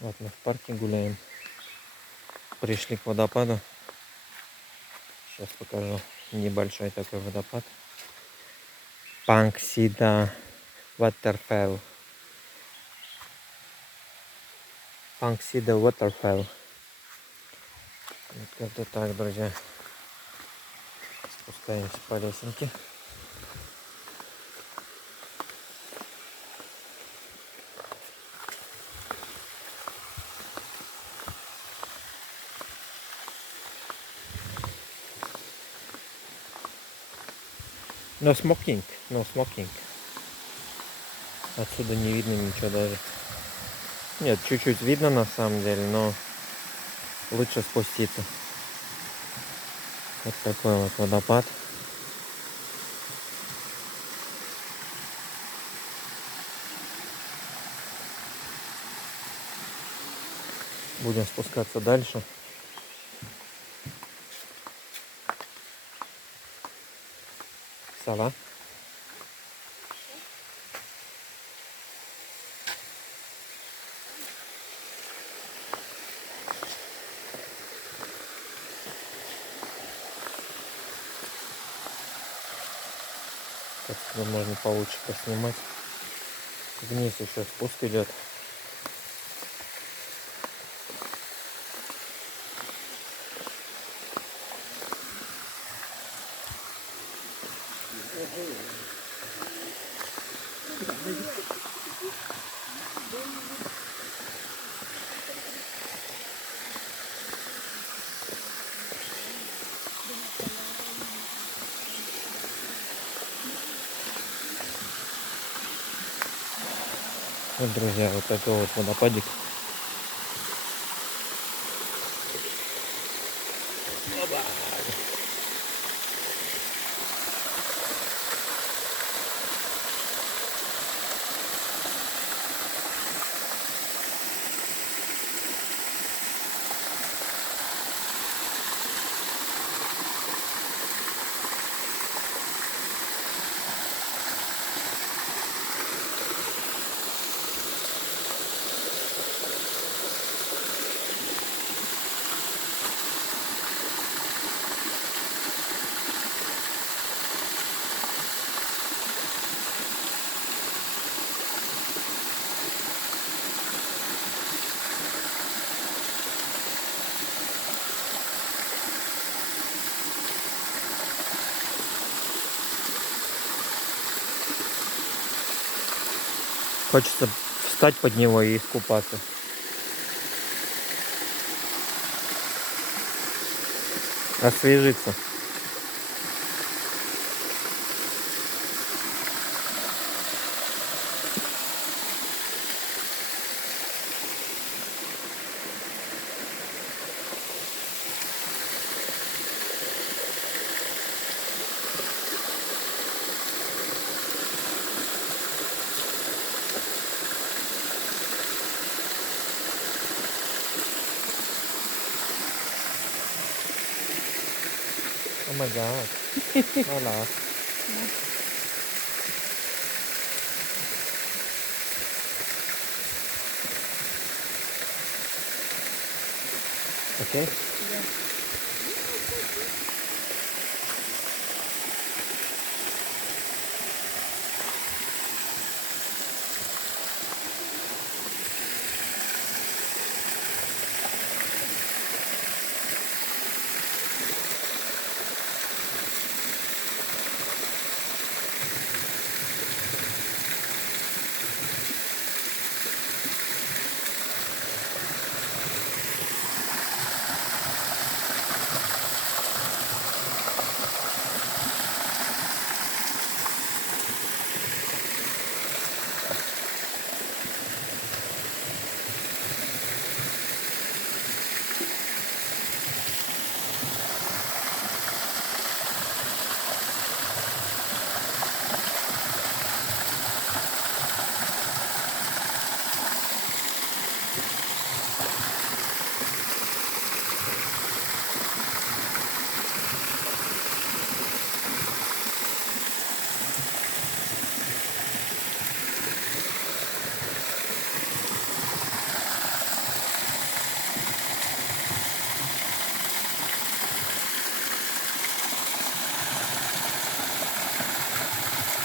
Вот мы в парке гуляем. Пришли к водопаду. Сейчас покажу. Небольшой такой водопад. Панксида Waterfall. Панксида Waterfall. Вот как-то так, друзья. Спускаемся по лесенке. No smoking, no smoking. Отсюда не видно ничего даже. Нет, чуть-чуть видно на самом деле, но лучше спуститься. Вот такой вот водопад. Будем спускаться дальше. Сала. Отсюда можно получше поснимать. Вниз еще спуск идет. Вот, друзья, вот такой вот водопадик. Хочется встать под него и искупаться. Освежиться. Oh my god. Hola. Okay?